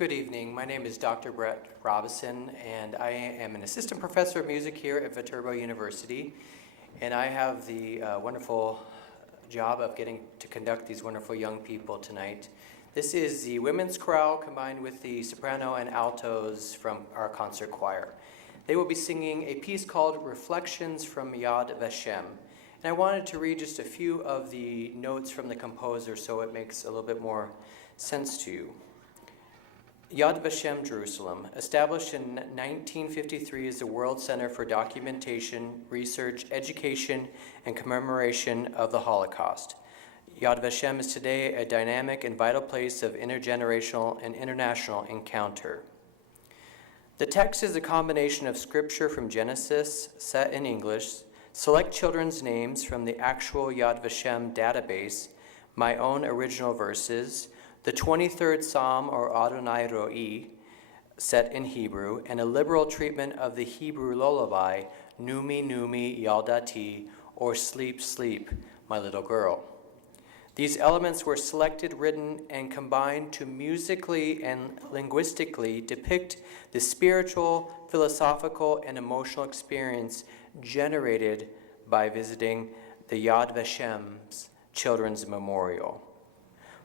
Good evening. My name is Dr. Brett Robison, and I am an assistant professor of music here at Viterbo University. And I have the wonderful job of getting to conduct these wonderful young people tonight. This is the women's chorale combined with the soprano and altos from our concert choir. They will be singing a piece called Reflections from Yad Vashem. And I wanted to read just a few of the notes from the composer so it makes a little bit more sense to you. Yad Vashem, Jerusalem, established in 1953 as the World Center for Documentation, Research, Education, and Commemoration of the Holocaust. Yad Vashem is today a dynamic and vital place of intergenerational and international encounter. The text is a combination of scripture from Genesis, set in English, select children's names from the actual Yad Vashem database, my own original verses, the 23rd Psalm, or Adonai Ro'i, set in Hebrew, and a liberal treatment of the Hebrew lullaby, Numi Numi Yaldati, or Sleep Sleep, my little girl. These elements were selected, written, and combined to musically and linguistically depict the spiritual, philosophical, and emotional experience generated by visiting the Yad Vashem's Children's Memorial.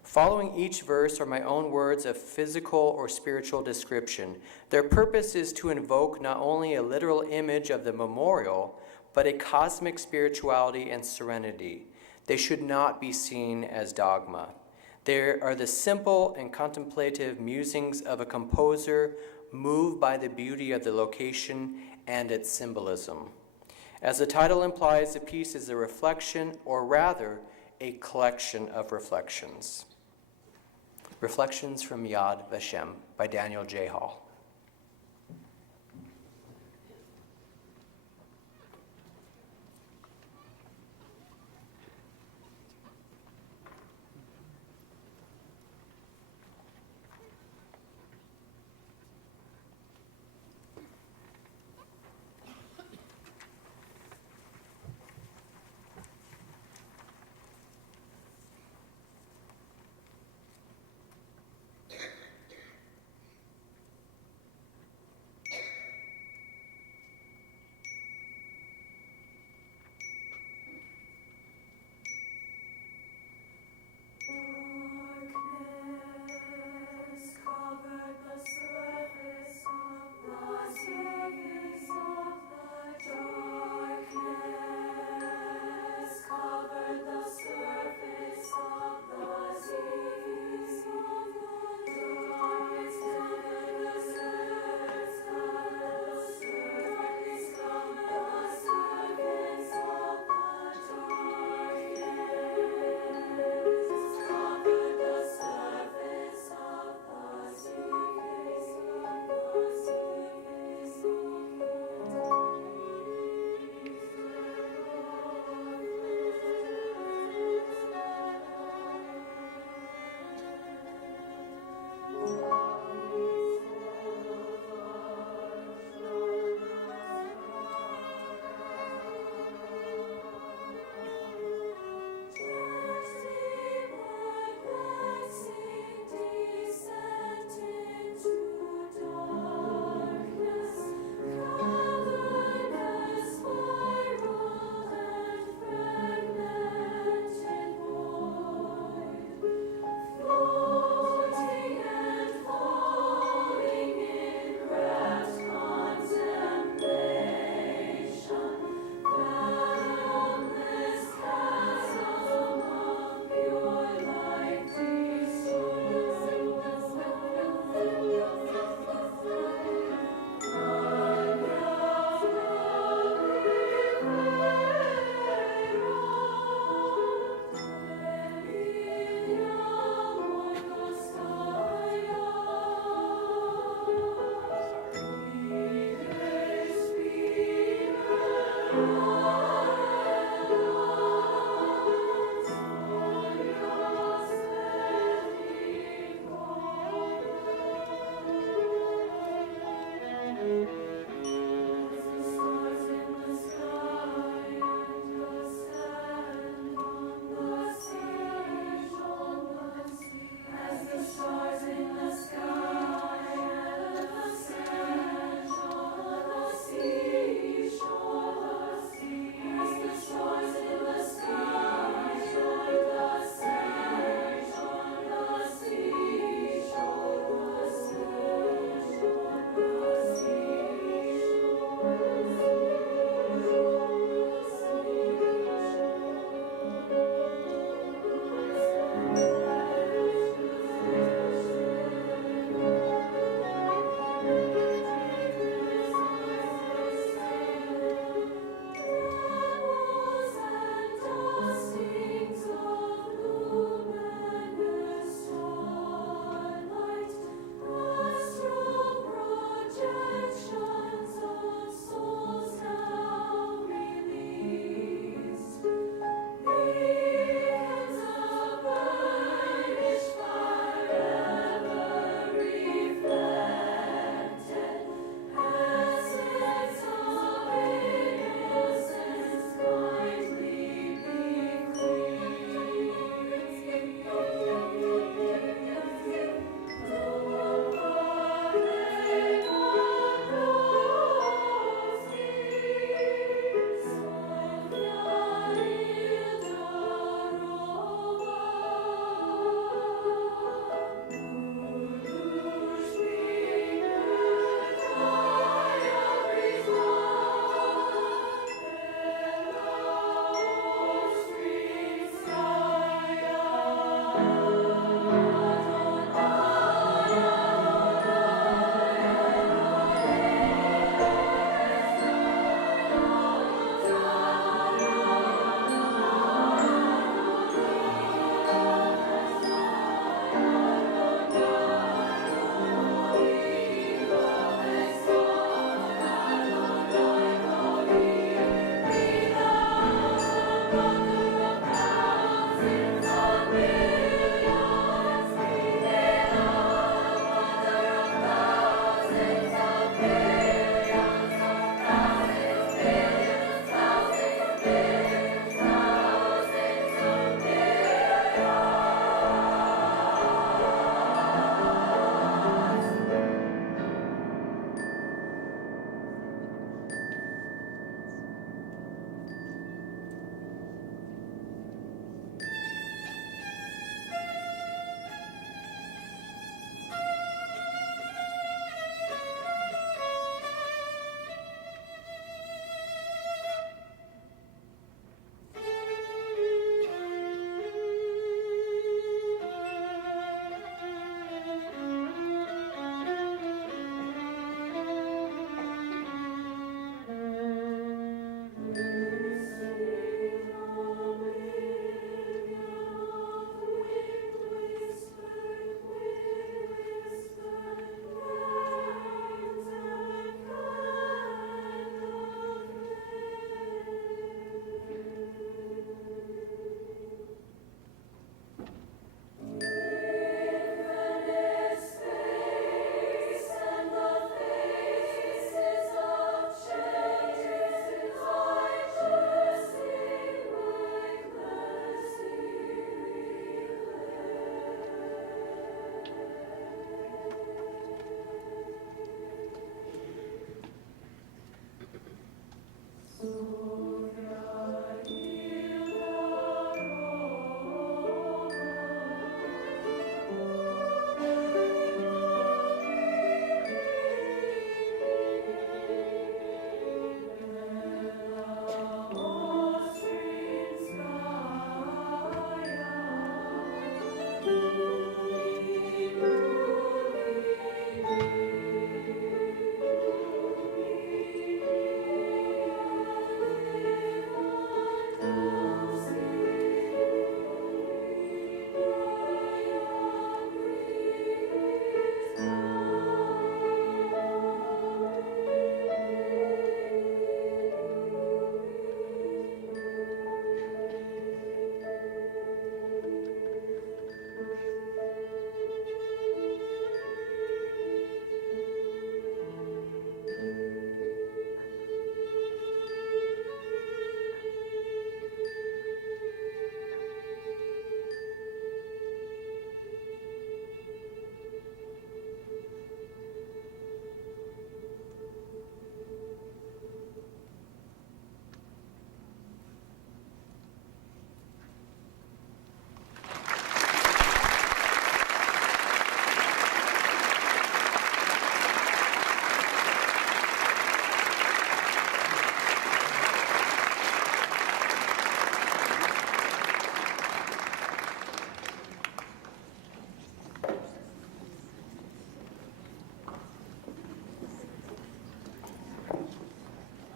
Following each verse are my own words of physical or spiritual description. Their purpose is to invoke not only a literal image of the memorial, but a cosmic spirituality and serenity. They should not be seen as dogma. They are the simple and contemplative musings of a composer moved by the beauty of the location and its symbolism. As the title implies, the piece is a reflection, or rather, a collection of reflections. Reflections from Yad Vashem by Daniel J. Hall.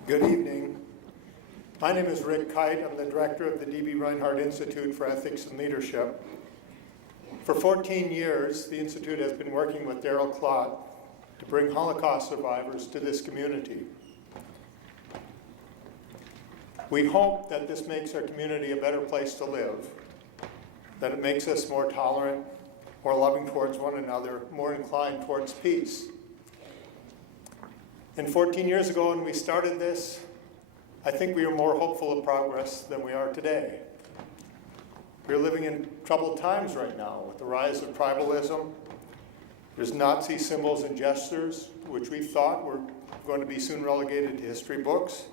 Good evening. My name is Rick Kite. I'm the director of the D.B. Reinhart Institute for Ethics and Leadership. For 14 years, the Institute has been working with Daryl Klott to bring Holocaust survivors to this community. We hope that this makes our community a better place to live, that it makes us more tolerant, more loving towards one another, more inclined towards peace. And 14 years ago when we started this, I think we were more hopeful of progress than we are today. We're living in troubled times right now with the rise of tribalism. There's Nazi symbols and gestures, which we thought were going to be soon relegated to history books,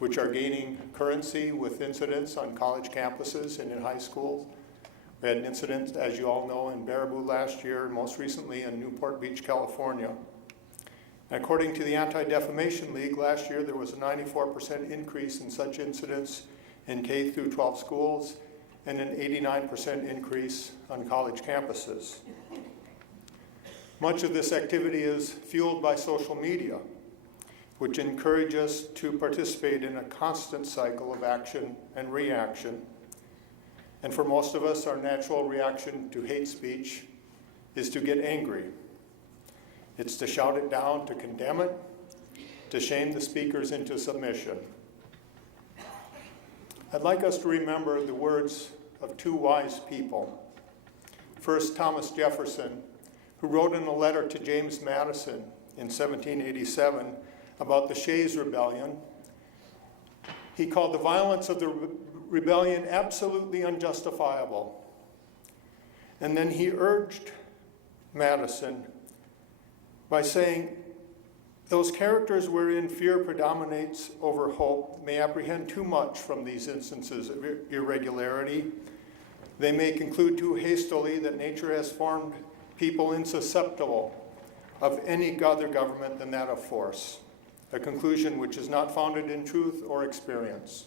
which are gaining currency with incidents on college campuses and in high schools. We had an incident, as you all know, in Viterbo last year, and most recently in Newport Beach, California. According to the Anti-Defamation League, last year there was a 94% increase in such incidents in K through 12 schools and an 89% increase on college campuses. Much of this activity is fueled by social media, which encourage us to participate in a constant cycle of action and reaction. And for most of us, our natural reaction to hate speech is to get angry. It's to shout it down, to condemn it, to shame the speakers into submission. I'd like us to remember the words of two wise people. First, Thomas Jefferson, who wrote in a letter to James Madison in 1787 about the Shays Rebellion. He called the violence of the rebellion absolutely unjustifiable. And then he urged Madison by saying, those characters wherein fear predominates over hope may apprehend too much from these instances of irregularity. They may conclude too hastily that nature has formed people insusceptible of any other government than that of force, a conclusion which is not founded in truth or experience.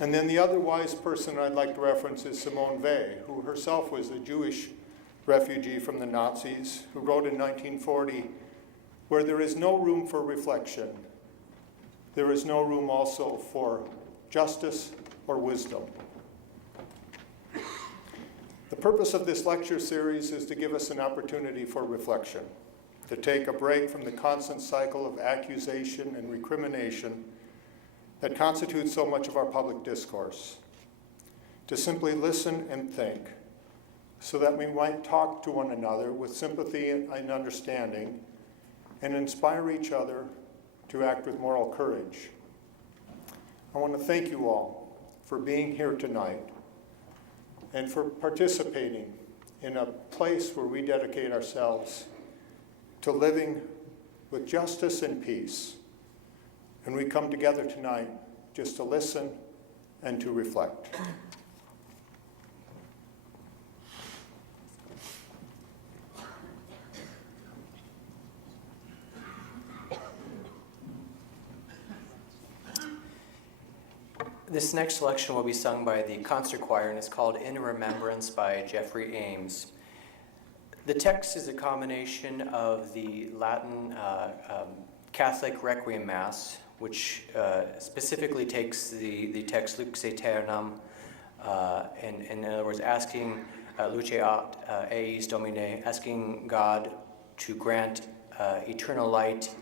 And then the other wise person I'd like to reference is Simone Weil, who herself was a Jewish refugee from the Nazis, who wrote in 1940, where there is no room for reflection, there is no room also for justice or wisdom. The purpose of this lecture series is to give us an opportunity for reflection, to take a break from the constant cycle of accusation and recrimination that constitutes so much of our public discourse, to simply listen and think, so that we might talk to one another with sympathy and understanding and inspire each other to act with moral courage. I want to thank you all for being here tonight and for participating in a place where we dedicate ourselves to living with justice and peace. And we come together tonight just to listen and to reflect. This next selection will be sung by the concert choir, and it's called In Remembrance by Jeffrey Ames. The text is a combination of the Latin Catholic Requiem Mass, which specifically takes the text Lux Aeternam, and in other words, asking Luceat Eis Domine, asking God to grant eternal light,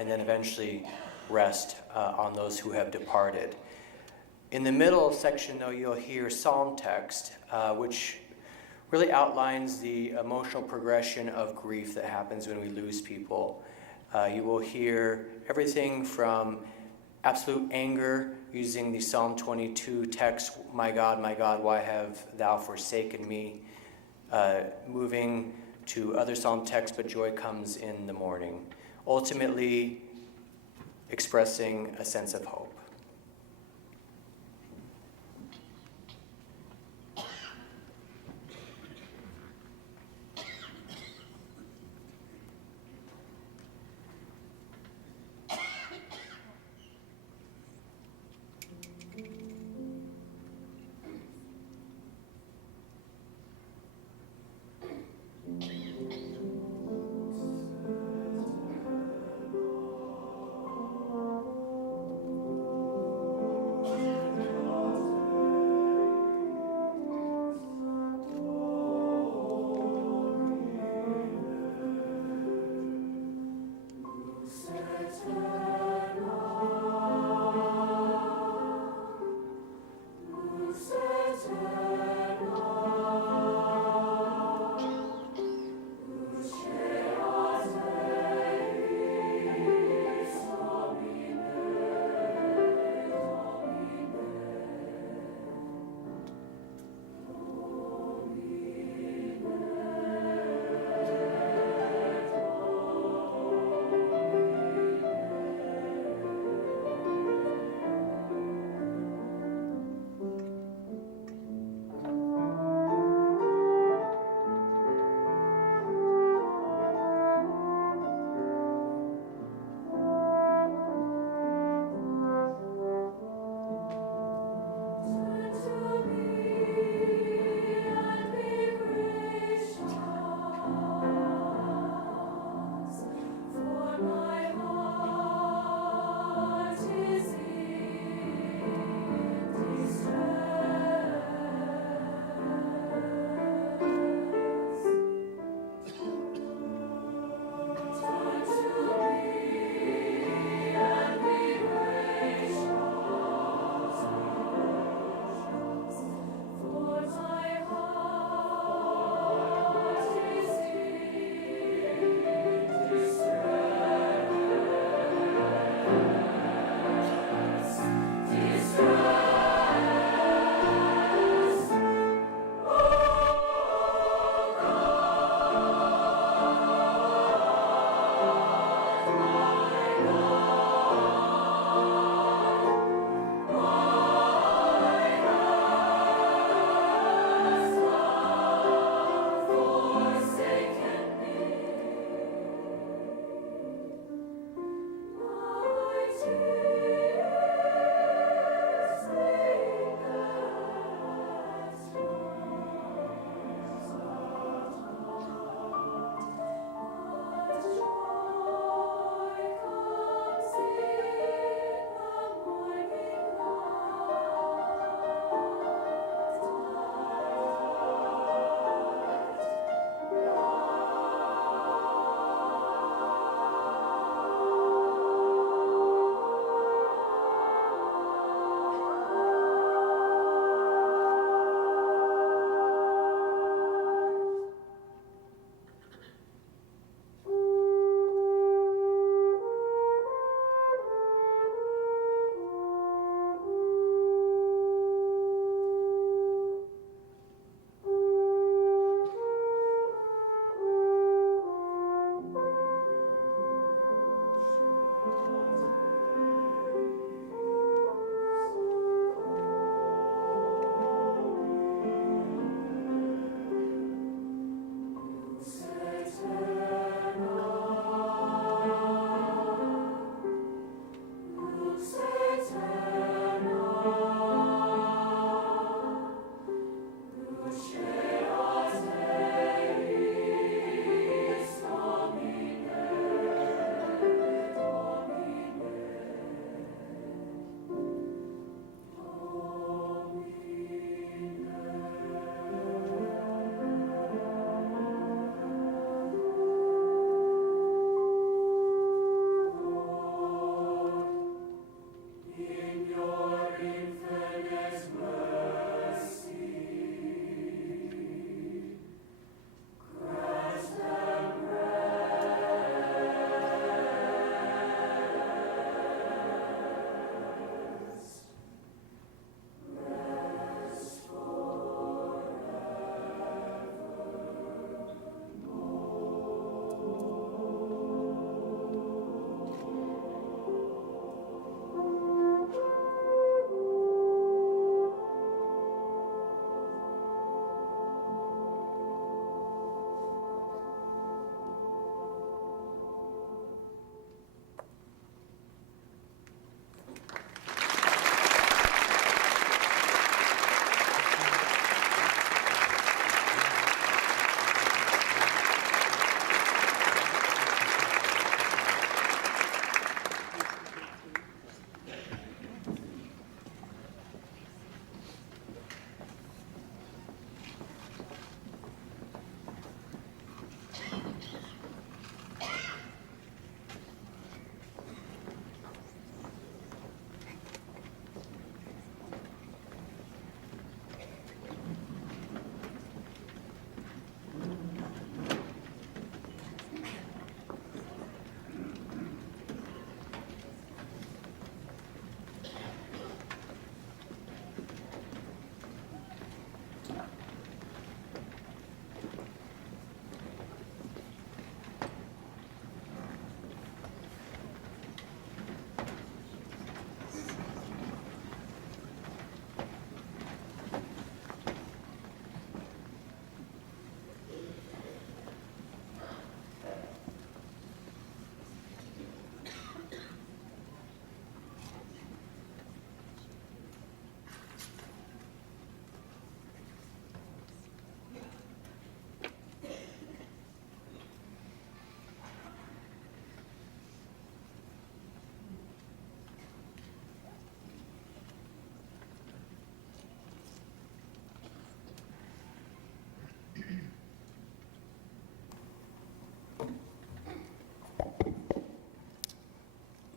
and then eventually rest on those who have departed. In the middle section, though, you'll hear psalm text, which really outlines the emotional progression of grief that happens when we lose people. You will hear everything from absolute anger, using the Psalm 22 text, my God, why have thou forsaken me?" Moving to other psalm texts, but joy comes in the morning. Ultimately, expressing a sense of hope.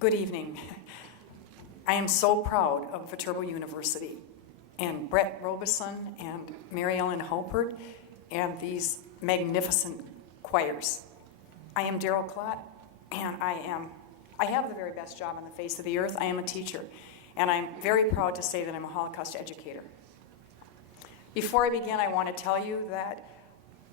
Good evening. I am so proud of Viterbo University and Brett Robeson and Mary Ellen Halpert and these magnificent choirs. I am Daryl Klott, and I have the very best job on the face of the earth. I am a teacher, and I'm very proud to say that I'm a Holocaust educator. Before I begin, I want to tell you that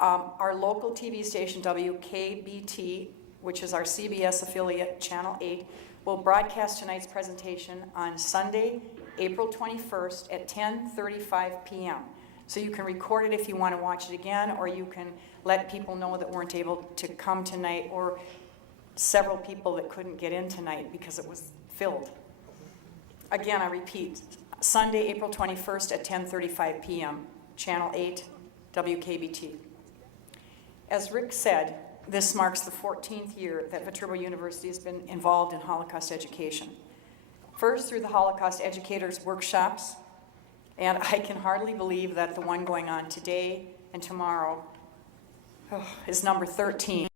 our local TV station, WKBT, which is our CBS affiliate, Channel 8, will broadcast tonight's presentation on Sunday, April 21st at 10:35 p.m. So you can record it if you want to watch it again, or you can let people know that weren't able to come tonight, or several people that couldn't get in tonight because it was filled. Again, I repeat, Sunday, April 21st at 10:35 p.m., Channel 8, WKBT. As Rick said, this marks the 14th year that Viterbo University has been involved in Holocaust education. First through the Holocaust Educators Workshops, and I can hardly believe that the one going on today and tomorrow is number 13.